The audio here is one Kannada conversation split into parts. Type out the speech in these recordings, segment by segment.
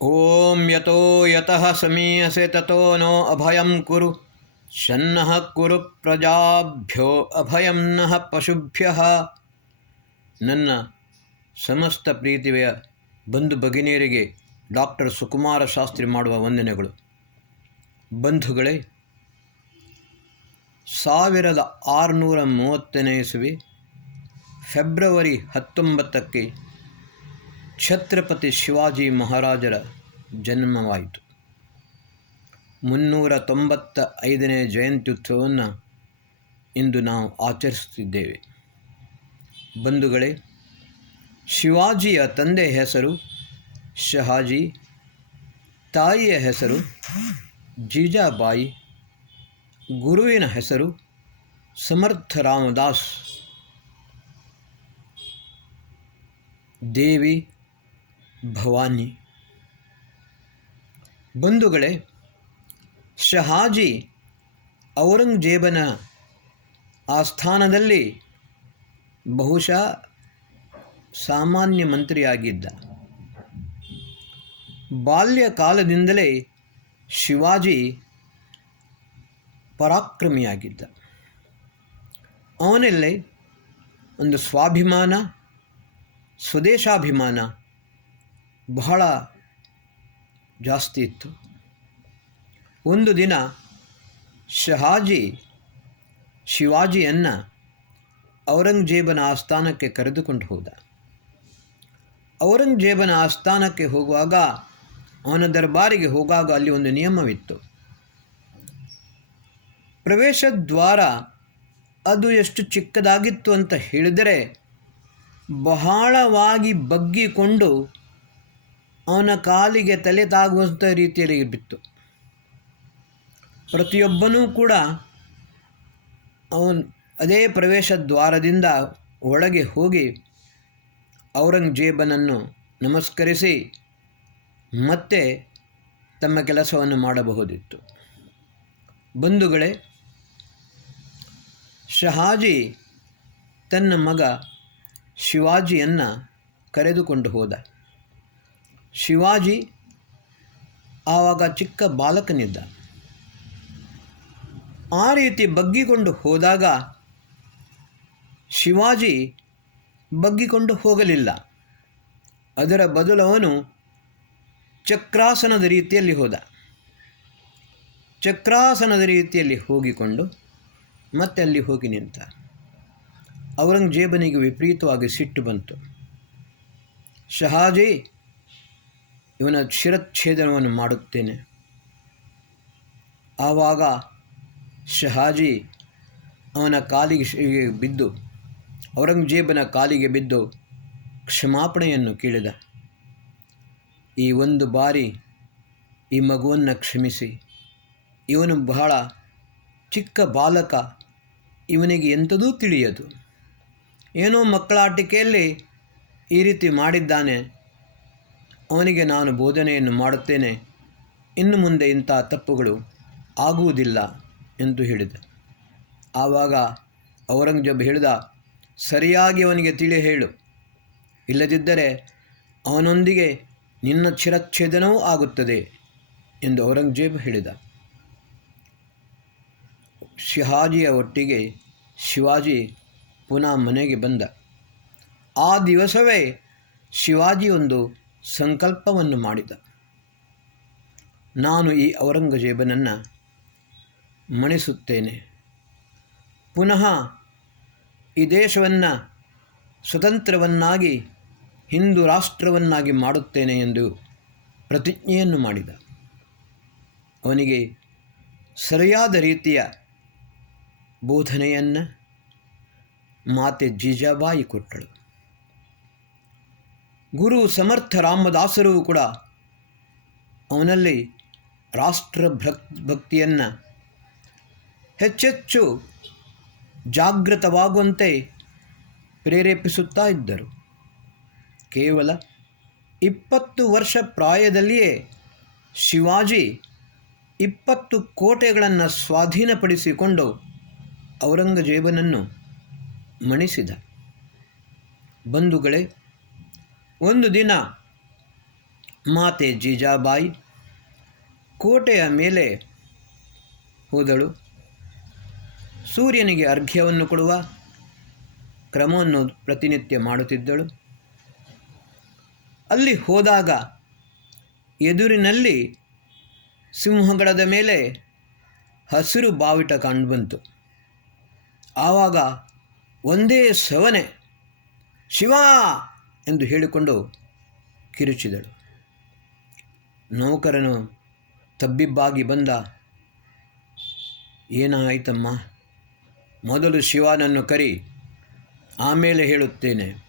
ಓಂ ಯತೋ ಯತಃ ಸಮೀಯಸೆ ತತೋ ನೋ ಅಭಯಂ ಕುರು ಶನ್ನಃ ಕುರು ಪ್ರಜಾಭ್ಯೋ ಅಭಯಂ ನಃ ಪಶುಭ್ಯಃ. ನನ್ನ ಸಮಸ್ತ ಪ್ರೀತಿಯ ಬಂಧು ಭಗಿನಿಯರಿಗೆ ಡಾಕ್ಟರ್ ಸುಕುಮಾರ ಶಾಸ್ತ್ರಿ ಮಾಡುವ ವಂದನೆಗಳು. ಬಂಧುಗಳೇ, 1630 ಇಸವಿ ಫೆಬ್ರವರಿ 19ಕ್ಕೆ ಛತ್ರಪತಿ ಶಿವಾಜಿ ಮಹಾರಾಜರ ಜನ್ಮವಾಯಿತು. 395ನೇ ಜಯಂತ್ಯುತ್ಸವವನ್ನು ಇಂದು ನಾವು ಆಚರಿಸುತ್ತಿದ್ದೇವೆ. ಬಂಧುಗಳೇ, ಶಿವಾಜಿಯ ತಂದೆ ಹೆಸರು ಶಹಾಜಿ, ತಾಯಿಯ ಹೆಸರು ಜೀಜಾಬಾಯಿ, ಗುರುವಿನ ಹೆಸರು ಸಮರ್ಥ ರಾಮದಾಸ್, ದೇವಿ ಭವಾನಿ. ಬಂಧುಗಳೇ, ಶಹಾಜಿ ಔರಂಗಜೇಬನ ಆಸ್ಥಾನದಲ್ಲಿ ಬಹುಶಃ ಸಾಮಾನ್ಯ ಮಂತ್ರಿಯಾಗಿದ್ದ. ಬಾಲ್ಯಕಾಲದಿಂದಲೇ ಶಿವಾಜಿ ಪರಾಕ್ರಮಿಯಾಗಿದ್ದ. ಅವನಲ್ಲಿ ಒಂದು ಸ್ವಾಭಿಮಾನ, ಸ್ವದೇಶಾಭಿಮಾನ ಬಹಳ ಜಾಸ್ತಿ ಇತ್ತು. ಒಂದು ದಿನ ಶಹಾಜಿ ಶಿವಾಜಿಯನ್ನು ಔರಂಗಜೇಬನ ಆಸ್ಥಾನಕ್ಕೆ ಕರೆದುಕೊಂಡು ಹೋದ. ಔರಂಗಜೇಬನ ಆಸ್ಥಾನಕ್ಕೆ ಹೋಗುವಾಗ, ಅವನ ದರ್ಬಾರಿಗೆ ಹೋಗುವಾಗ ಅಲ್ಲಿ ಒಂದು ನಿಯಮವಿತ್ತು. ಪ್ರವೇಶ ದ್ವಾರ ಅದು ಎಷ್ಟು ಚಿಕ್ಕದಾಗಿತ್ತು ಅಂತ ಹೇಳಿದರೆ, ಬಹಳವಾಗಿ ಬಗ್ಗಿಕೊಂಡು ಅವನ ಕಾಲಿಗೆ ತಲೆ ತಾಗುವಂಥ ರೀತಿಯಲ್ಲಿ ಬಿತ್ತು. ಪ್ರತಿಯೊಬ್ಬನೂ ಕೂಡ ಅದೇ ಪ್ರವೇಶ ದ್ವಾರದಿಂದ ಒಳಗೆ ಹೋಗಿ ಔರಂಗಜೇಬನನ್ನು ನಮಸ್ಕರಿಸಿ ಮತ್ತೆ ತಮ್ಮ ಕೆಲಸವನ್ನು ಮಾಡಬಹುದಿತ್ತು. ಬಂಧುಗಳೇ, ಶಹಾಜಿ ತನ್ನ ಮಗ ಶಿವಾಜಿಯನ್ನು ಕರೆದುಕೊಂಡು ಹೋದ. ಶಿವಾಜಿ ಆವಾಗ ಚಿಕ್ಕ ಬಾಲಕನಿದ್ದ. ಆ ರೀತಿ ಬಗ್ಗಿಕೊಂಡು ಹೋದಾಗ ಶಿವಾಜಿ ಬಗ್ಗಿಕೊಂಡು ಹೋಗಲಿಲ್ಲ. ಅದರ ಬದಲು ಅವನು ಚಕ್ರಾಸನದ ರೀತಿಯಲ್ಲಿ ಹೋದ. ಚಕ್ರಾಸನದ ರೀತಿಯಲ್ಲಿ ಹೋಗಿಕೊಂಡು ಮತ್ತೆ ಅಲ್ಲಿ ಹೋಗಿ ನಿಂತ. ಔರಂಗಜೇಬನಿಗೆ ವಿಪರೀತವಾಗಿ ಸಿಟ್ಟು ಬಂತು. ಶಹಾಜಿ, ಇವನ ಶಿರಚ್ಛೇದನವನ್ನು ಮಾಡುತ್ತೇನೆ. ಆವಾಗ ಶಹಾಜಿ ಅವನ ಕಾಲಿಗೆ ಬಿದ್ದು, ಔರಂಗಜೇಬನ ಕಾಲಿಗೆ ಬಿದ್ದು ಕ್ಷಮಾಪಣೆಯನ್ನು ಕೇಳಿದ. ಈ ಒಂದು ಬಾರಿ ಈ ಮಗುವನ್ನು ಕ್ಷಮಿಸಿ, ಇವನು ಬಹಳ ಚಿಕ್ಕ ಬಾಲಕ, ಇವನಿಗೆ ಎಂಥದೂ ತಿಳಿಯದು, ಏನೋ ಮಕ್ಕಳಾಟಿಕೆಯಲ್ಲಿ ಈ ರೀತಿ ಮಾಡಿದ್ದಾನೆ, ಅವನಿಗೆ ನಾನು ಬೋಧನೆಯನ್ನು ಮಾಡುತ್ತೇನೆ, ಇನ್ನು ಮುಂದೆ ಇಂಥ ತಪ್ಪುಗಳು ಆಗುವುದಿಲ್ಲ ಎಂದು ಹೇಳಿದ. ಆವಾಗ ಔರಂಗಜೇಬ ಹೇಳಿದ, ಸರಿಯಾಗಿ ಅವನಿಗೆ ತಿಳಿ ಹೇಳು, ಇಲ್ಲದಿದ್ದರೆ ಅವನೊಂದಿಗೆ ನಿನ್ನ ಶಿರಚ್ಛೇದನವೂ ಆಗುತ್ತದೆ ಎಂದು ಔರಂಗಜೇಬ ಹೇಳಿದ. ಶಹಾಜಿಯ ಒಟ್ಟಿಗೆ ಶಿವಾಜಿ ಪುನಃ ಮನೆಗೆ ಬಂದ. ಆ ದಿವಸವೇ ಶಿವಾಜಿ ಒಂದು ಸಂಕಲ್ಪವನ್ನು ಮಾಡಿದ. ನಾನು ಈ ಔರಂಗಜೇಬನನ್ನು ಮಣಿಸುತ್ತೇನೆ, ಪುನಃ ಈ ದೇಶವನ್ನು ಸ್ವತಂತ್ರವನ್ನಾಗಿ ಹಿಂದೂ ರಾಷ್ಟ್ರವನ್ನಾಗಿ ಮಾಡುತ್ತೇನೆ ಎಂದು ಪ್ರತಿಜ್ಞೆಯನ್ನು ಮಾಡಿದ. ಅವನಿಗೆ ಸರಿಯಾದ ರೀತಿಯ ಬೋಧನೆಯನ್ನು ಮಾತೆ ಜೀಜಾಬಾಯಿ ಕೊಟ್ಟಳು. ಗುರು ಸಮರ್ಥ ರಾಮದಾಸರು ಕೂಡ ಅವನಲ್ಲಿ ರಾಷ್ಟ್ರ ಭಕ್ತಿಯನ್ನು ಹೆಚ್ಚೆಚ್ಚು ಜಾಗೃತವಾಗುವಂತೆ ಪ್ರೇರೇಪಿಸುತ್ತಾ ಇದ್ದರು. ಕೇವಲ 20 ವರ್ಷ ಪ್ರಾಯದಲ್ಲಿಯೇ ಶಿವಾಜಿ 20 ಕೋಟೆಗಳನ್ನು ಸ್ವಾಧೀನಪಡಿಸಿಕೊಂಡು ಔರಂಗಜೇಬನನ್ನು ಮಣಿಸಿದ. ಬಂಧುಗಳೇ, ಒಂದು ದಿನ ಮಾತೆ ಜೀಜಾಬಾಯಿ ಕೋಟೆಯ ಮೇಲೆ ಹೋದಳು. ಸೂರ್ಯನಿಗೆ ಅರ್ಘ್ಯವನ್ನು ಕೊಡುವ ಕ್ರಮವನ್ನು ಪ್ರತಿನಿತ್ಯ ಮಾಡುತ್ತಿದ್ದಳು. ಅಲ್ಲಿ ಹೋದಾಗ ಎದುರಿನಲ್ಲಿ ಸಿಂಹಗಡದ ಮೇಲೆ ಹಸಿರು ಬಾವಿಟ ಕಂಡುಬಂತು. ಆವಾಗ ಒಂದೇ ಸವನೆ ಶಿವ ಎಂದು ಹೇಳಿಕೊಂಡು ಕಿರುಚಿದಳು. ನೌಕರನು ತಬ್ಬಿಬ್ಬಾಗಿ ಬಂದ. ಏನಾಯಿತಮ್ಮ? ಮೊದಲು ಶಿವನನ್ನು ಕರಿ, ಆಮೇಲೆ ಹೇಳುತ್ತೇನೆ.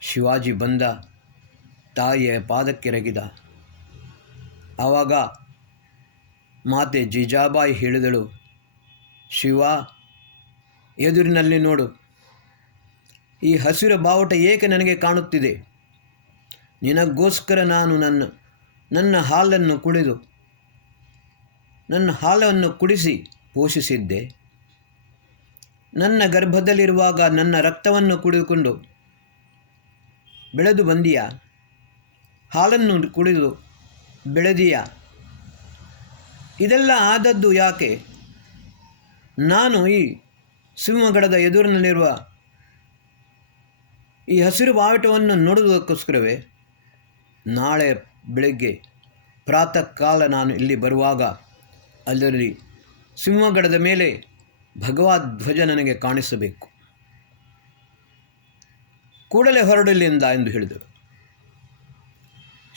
ಶಿವಾಜಿ ಬಂದ, ತಾಯಿಯ ಪಾದಕ್ಕೆರಗಿದ. ಆವಾಗ ಮಾತೆ ಜೀಜಾಬಾಯಿ ಹೇಳಿದಳು, ಶಿವ, ಎದುರಿನಲ್ಲಿ ನೋಡು, ಈ ಹಸಿರು ಬಾವುಟ ಏಕೆ ನನಗೆ ಕಾಣುತ್ತಿದೆ? ನಿನಗೋಸ್ಕರ ನಾನು ನನ್ನ ಹಾಲನ್ನು ಕುಡಿಸಿ ಪೋಷಿಸಿದ್ದೆ. ನನ್ನ ಗರ್ಭದಲ್ಲಿರುವಾಗ ನನ್ನ ರಕ್ತವನ್ನು ಕುಡಿದುಕೊಂಡು ಬೆಳೆದು ಬಂದೀಯ, ಹಾಲನ್ನು ಕುಡಿದು ಬೆಳೆದೀಯ. ಇದೆಲ್ಲ ಆದದ್ದು ಯಾಕೆ? ನಾನು ಈ ಸಿಂಹಗಡದ ಎದುರಿನಲ್ಲಿರುವ ಈ ಹಸಿರು ಬಾವುಟವನ್ನು ನೋಡುವುದಕ್ಕೋಸ್ಕರವೇ. ನಾಳೆ ಬೆಳಗ್ಗೆ ಪ್ರಾತಃ ಕಾಲ ನಾನು ಇಲ್ಲಿ ಬರುವಾಗ ಅದರಲ್ಲಿ ಸಿಂಹಗಡದ ಮೇಲೆ ಭಗವದ್ಧ್ವಜ ನನಗೆ ಕಾಣಿಸಬೇಕು. ಕೂಡಲೇ ಹೊರಡಲಿಂದ ಎಂದು ಹೇಳಿದರು.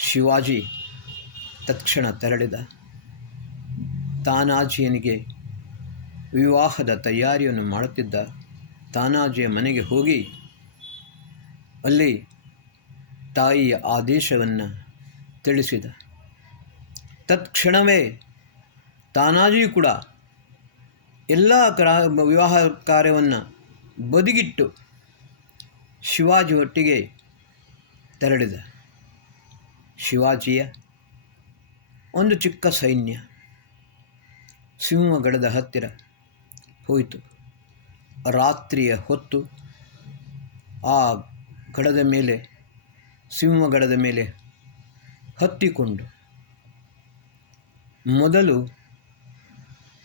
ಶಿವಾಜಿ ತಕ್ಷಣ ತೆರಳಿದ. ತಾನಾಜಿಯನಿಗೆ ವಿವಾಹದ ತಯಾರಿಯನ್ನು ಮಾಡುತ್ತಿದ್ದ ತಾನಾಜಿಯ ಮನೆಗೆ ಹೋಗಿ ಅಲ್ಲಿ ತಾಯಿಯ ಆದೇಶವನ್ನು ತಿಳಿಸಿದ. ತತ್ಕ್ಷಣವೇ ತಾನಾಜಿ ಕೂಡ ಎಲ್ಲ ವಿವಾಹ ಕಾರ್ಯವನ್ನು ಬದಿಗಿಟ್ಟು ಶಿವಾಜಿ ಒಟ್ಟಿಗೆ ತೆರಳಿದ. ಶಿವಾಜಿಯ ಒಂದು ಚಿಕ್ಕ ಸೈನ್ಯ ಸಿಂಹಗಡದ ಹತ್ತಿರ ಹೋಯಿತು. ರಾತ್ರಿಯ ಹೊತ್ತು ಆ ಗಡದ ಮೇಲೆ, ಸಿಂಹಗಡದ ಮೇಲೆ ಹತ್ತಿಕೊಂಡು ಮೊದಲು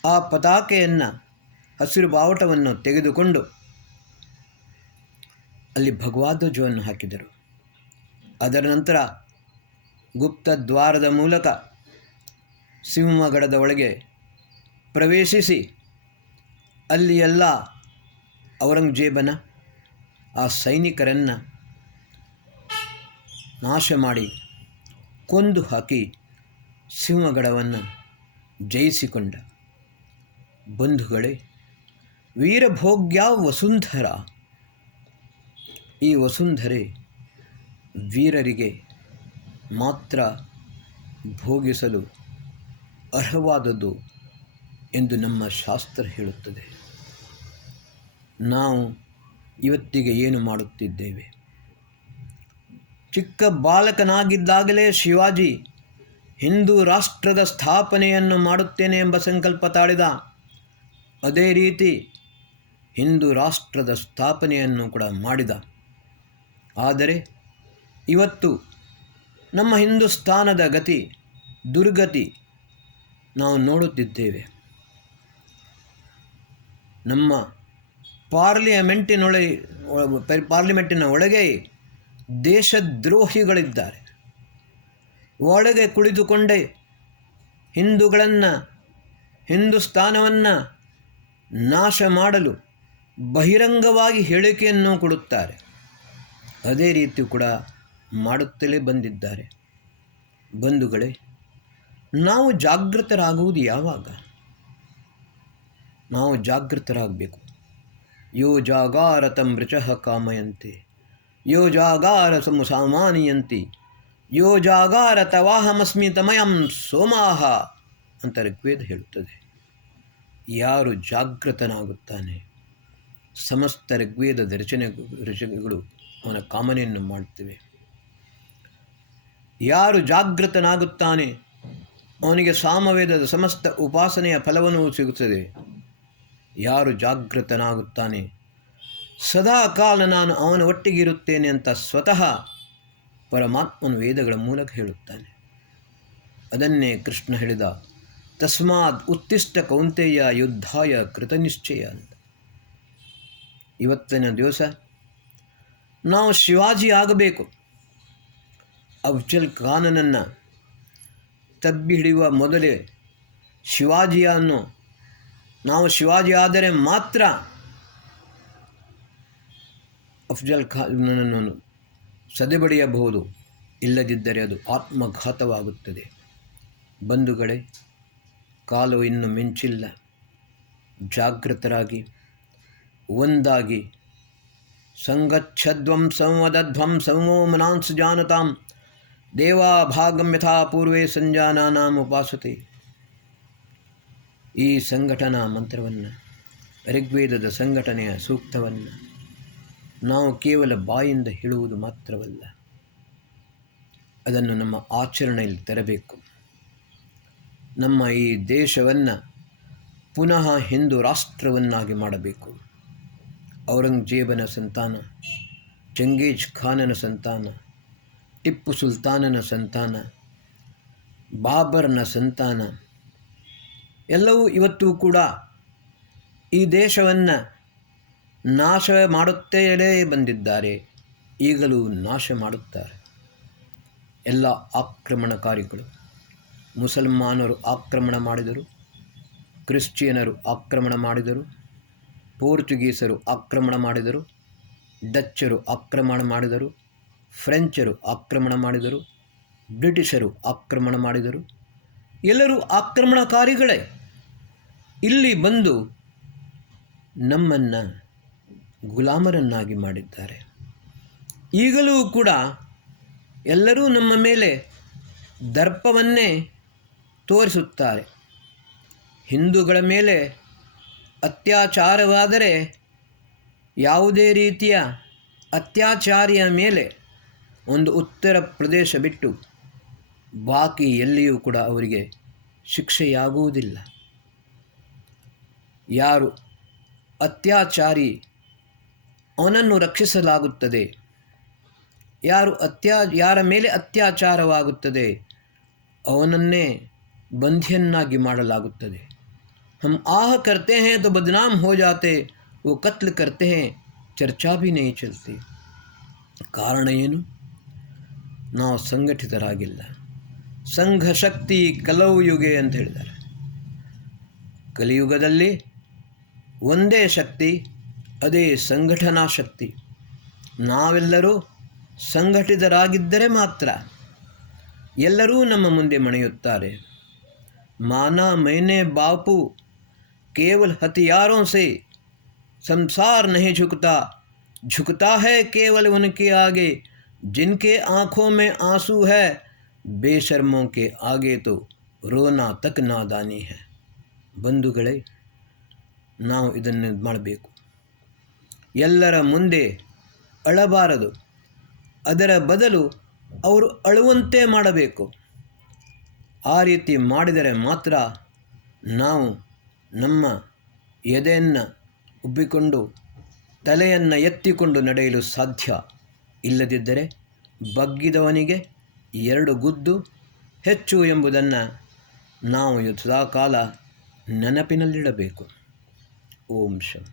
ಆ ಪತಾಕೆಯನ್ನು, ಹಸಿರು ಬಾವುಟವನ್ನು ತೆಗೆದುಕೊಂಡು ಅಲ್ಲಿ ಭಗವದ್ಧ್ವಜವನ್ನು ಹಾಕಿದರು. ಅದರ ನಂತರ ಗುಪ್ತ ದ್ವಾರದ ಮೂಲಕ ಸಿಂಹಗಡದ ಒಳಗೆ ಪ್ರವೇಶಿಸಿ ಅಲ್ಲಿ ಎಲ್ಲ ಔರಂಗಜೇಬನ ಆ ಸೈನಿಕರನ್ನು ನಾಶ ಮಾಡಿ ಕೊಂದು ಹಾಕಿ ಸಿಂಹಗಡವನ್ನು ಜಯಿಸಿಕೊಂಡ. ಬಂಧುಗಳೇ, ವೀರಭೋಗ್ಯ ವಸುಂಧರ, ಈ ವಸುಂಧರೆ ವೀರರಿಗೆ ಮಾತ್ರ ಭೋಗಿಸಲು ಅರ್ಹವಾದದ್ದು ಎಂದು ನಮ್ಮ ಶಾಸ್ತ್ರ ಹೇಳುತ್ತದೆ. ನಾವು ಇವತ್ತಿಗೆ ಏನು ಮಾಡುತ್ತಿದ್ದೇವೆ? ಚಿಕ್ಕ ಬಾಲಕನಾಗಿದ್ದಾಗಲೇ ಶಿವಾಜಿ ಹಿಂದೂ ರಾಷ್ಟ್ರದ ಸ್ಥಾಪನೆಯನ್ನು ಮಾಡುತ್ತೇನೆ ಎಂಬ ಸಂಕಲ್ಪ ತಾಳಿದ. ಅದೇ ರೀತಿ ಹಿಂದೂ ರಾಷ್ಟ್ರದ ಸ್ಥಾಪನೆಯನ್ನು ಕೂಡ ಮಾಡಿದ. ಆದರೆ ಇವತ್ತು ನಮ್ಮ ಹಿಂದೂಸ್ತಾನದ ಗತಿ, ದುರ್ಗತಿ ನಾವು ನಮ್ಮ ಪಾರ್ಲಿಮೆಂಟಿನ ಒಳಗೆ ದೇಶದ್ರೋಹಿಗಳಿದ್ದಾರೆ. ಒಳಗೆ ಕುಳಿತುಕೊಂಡೇ ಹಿಂದೂಸ್ತಾನವನ್ನು ನಾಶ ಮಾಡಲು ಬಹಿರಂಗವಾಗಿ ಹೇಳಿಕೆಯನ್ನು ಕೊಡುತ್ತಾರೆ. ಅದೇ ರೀತಿ ಕೂಡ ಮಾಡುತ್ತಲೇ ಬಂದಿದ್ದಾರೆ. ಬಂಧುಗಳೇ, ನಾವು ಜಾಗೃತರಾಗುವುದು ಯಾವಾಗ? ನಾವು ಜಾಗೃತರಾಗಬೇಕು. ಯೋ ಜಾಗಾರತಂ ಋಚಃ ಕಾಮಯಂತೆ, ಯೋ ಜಾಗಾರ ಸಾಮಾನಿಯಂತಿ, ಯೋ ಜಾಗಾರ ತವಾಹಮಸ್ಮಿ ತಮಯಂ ಸೋಮಾಹ ಅಂತ ಋಗ್ವೇದ ಹೇಳುತ್ತದೆ. ಯಾರು ಜಾಗೃತನಾಗುತ್ತಾನೆ, ಸಮಸ್ತ ಋಗ್ವೇದದ ರಚನೆಗಳು ಅವನ ಕಾಮನೆಯನ್ನು ಮಾಡುತ್ತವೆ. ಯಾರು ಜಾಗೃತನಾಗುತ್ತಾನೆ ಅವನಿಗೆ ಸಾಮವೇದದ ಸಮಸ್ತ ಉಪಾಸನೆಯ ಫಲವನ್ನು ಸಿಗುತ್ತದೆ. ಯಾರು ಜಾಗೃತನಾಗುತ್ತಾನೆ, ಸದಾ ಕಾಲ ನಾನು ಅವನ ಒಟ್ಟಿಗಿರುತ್ತೇನೆ ಅಂತ ಸ್ವತಃ ಪರಮಾತ್ಮನು ವೇದಗಳ ಮೂಲಕ ಹೇಳುತ್ತಾನೆ. ಅದನ್ನೇ ಕೃಷ್ಣ ಹೇಳಿದ, ತಸ್ಮಾತ್ ಉತ್ತಿಷ್ಟ ಕೌಂತೆಯ ಯುದ್ಧಾಯ ಕೃತನಿಶ್ಚಯ ಅಂತ. ಇವತ್ತಿನ ದಿವಸ ನಾವು ಶಿವಾಜಿ ಆಗಬೇಕು. ಅಫ್ಜಲ್ ಖಾನನನ್ನು ತಬ್ಬಿ ಹಿಡಿಯುವ ಮೊದಲೇ ಶಿವಾಜಿಯನ್ನು ನಾವು ಶಿವಾಜಿ ಆದರೆ ಮಾತ್ರ ಅಫ್ಜಲ್ ಖಾನನನ್ನು ಸದೆಬಡಿಯಬಹುದು, ಇಲ್ಲದಿದ್ದರೆ ಅದು ಆತ್ಮಘಾತವಾಗುತ್ತದೆ. ಬಂಧುಗಳೇ, ಕಾಲವು ಇನ್ನು ಮಿಂಚಿಲ್ಲ. ಜಾಗೃತರಾಗಿ ಒಂದಾಗಿ ಸಂಗಚ್ಛಧ್ವಂ ಸಂವದಧ್ವಂ ಸಮೋ ಮನಾಂಸ ಜಾನತಾಂ ದೇವಾ ಭಾಗಂ ಯಥಾ ಪೂರ್ವೇ ಸಂಜಾನಾನಾಂ ಉಪಾಸತೆ. ಈ ಸಂಘಟನಾ ಮಂತ್ರವನ್ನು, ಋಗ್ವೇದದ ಸಂಘಟನೆಯ ಸೂಕ್ತವನ್ನು ನಾವು ಕೇವಲ ಬಾಯಿಂದ ಹೇಳುವುದು ಮಾತ್ರವಲ್ಲ, ಅದನ್ನು ನಮ್ಮ ಆಚರಣೆಯಲ್ಲಿ ತರಬೇಕು. ನಮ್ಮ ಈ ದೇಶವನ್ನು ಪುನಃ ಹಿಂದೂ ರಾಷ್ಟ್ರವನ್ನಾಗಿ ಮಾಡಬೇಕು. ಔರಂಗಜೇಬನ ಸಂತಾನ, ಚಂಗೇಜ್ ಖಾನನ ಸಂತಾನ, ಟಿಪ್ಪು ಸುಲ್ತಾನನ ಸಂತಾನ, ಬಾಬರ್ನ ಸಂತಾನ ಎಲ್ಲವೂ ಇವತ್ತು ಕೂಡ ಈ ದೇಶವನ್ನು ನಾಶ ಮಾಡುತ್ತಲೇ ಬಂದಿದ್ದಾರೆ, ಈಗಲೂ ನಾಶ ಮಾಡುತ್ತಾರೆ. ಎಲ್ಲ ಆಕ್ರಮಣಕಾರಿಗಳು, ಮುಸಲ್ಮಾನರು ಆಕ್ರಮಣ ಮಾಡಿದರು, ಕ್ರಿಶ್ಚಿಯನರು ಆಕ್ರಮಣ ಮಾಡಿದರು, ಪೋರ್ಚುಗೀಸರು ಆಕ್ರಮಣ ಮಾಡಿದರು, ಡಚ್ಚರು ಆಕ್ರಮಣ ಮಾಡಿದರು, ಫ್ರೆಂಚರು ಆಕ್ರಮಣ ಮಾಡಿದರು, ಬ್ರಿಟಿಷರು ಆಕ್ರಮಣ ಮಾಡಿದರು. ಎಲ್ಲರೂ ಆಕ್ರಮಣಕಾರಿಗಳೇ. ಇಲ್ಲಿ ಬಂದು ನಮ್ಮನ್ನು ಗುಲಾಮರನ್ನಾಗಿ ಮಾಡಿದ್ದಾರೆ. ಈಗಲೂ ಕೂಡ ಎಲ್ಲರೂ ನಮ್ಮ ಮೇಲೆ ದರ್ಪವನ್ನೇ ತೋರಿಸುತ್ತಾರೆ. ಹಿಂದೂಗಳ ಮೇಲೆ ಅತ್ಯಾಚಾರವಾದರೆ ಯಾವುದೇ ರೀತಿಯ ಅತ್ಯಾಚಾರಿಯ ಮೇಲೆ ಒಂದು ಉತ್ತರ ಪ್ರದೇಶ ಬಿಟ್ಟು ಬಾಕಿ ಎಲ್ಲಿಯೂ ಕೂಡ ಅವರಿಗೆ ಶಿಕ್ಷೆಯಾಗುವುದಿಲ್ಲ. ಯಾರು ಅತ್ಯಾಚಾರಿ ಅವನನ್ನು ರಕ್ಷಿಸಲಾಗುತ್ತದೆ, ಯಾರ ಮೇಲೆ ಅತ್ಯಾಚಾರವಾಗುತ್ತದೆ ಅವನನ್ನೇ ಬಂಧಿಯನ್ನಾಗಿ ಮಾಡಲಾಗುತ್ತದೆ. हम आह करते हैं तो बदनाम हो जाते, वो कत्ल करते हैं ಚರ್ಚಾ भी नहीं चलती. ಕಾರಣ ಏನು? ನಾವು ಸಂಘಟಿತರಾಗಿಲ್ಲ. ಸಂಘಶಕ್ತಿ ಕಲವು ಯುಗೆ ಅಂತ ಹೇಳಿದ್ದಾರೆ. ಕಲಿಯುಗದಲ್ಲಿ ಒಂದೇ ಶಕ್ತಿ, ಅದೇ ಸಂಘಟನಾ ಶಕ್ತಿ. ನಾವೆಲ್ಲರೂ ಸಂಘಟಿತರಾಗಿದ್ದರೆ ಮಾತ್ರ ಎಲ್ಲರೂ ನಮ್ಮ ಮುಂದೆ ಮಣಿಯುತ್ತಾರೆ. ಮಾನಾ ಮೈನೆ ಬಾಪು केवल हथियारों से संसार नहीं झुकता, झुकता है केवल उनके आगे जिनके आँखों में आंसू है, बेशर्मों के आगे तो रोना तक नादानी है. ಬಂಧುಗಳೇ, ನಾವು ಇದನ್ನು ಮಾಡಬೇಕು. ಎಲ್ಲರ ಮುಂದೆ ಅಳಬಾರದು, ಅದರ ಬದಲು ಅವರು ಅಳುವಂತೆ ಮಾಡಬೇಕು. ಆ ರೀತಿ ಮಾಡಿದರೆ ಮಾತ್ರ ನಾವು ನಮ್ಮ ಎದೆಯನ್ನು ಉಬ್ಬಿಕೊಂಡು ತಲೆಯನ್ನು ಎತ್ತಿಕೊಂಡು ನಡೆಯಲು ಸಾಧ್ಯ. ಇಲ್ಲದಿದ್ದರೆ ಬಗ್ಗಿದವನಿಗೆ 2 ಗುದ್ದು ಹೆಚ್ಚು ಎಂಬುದನ್ನು ನಾವು ಸದಾಕಾಲ ನೆನಪಿನಲ್ಲಿಡಬೇಕು. ಓಂ ಶಾಂತಿ.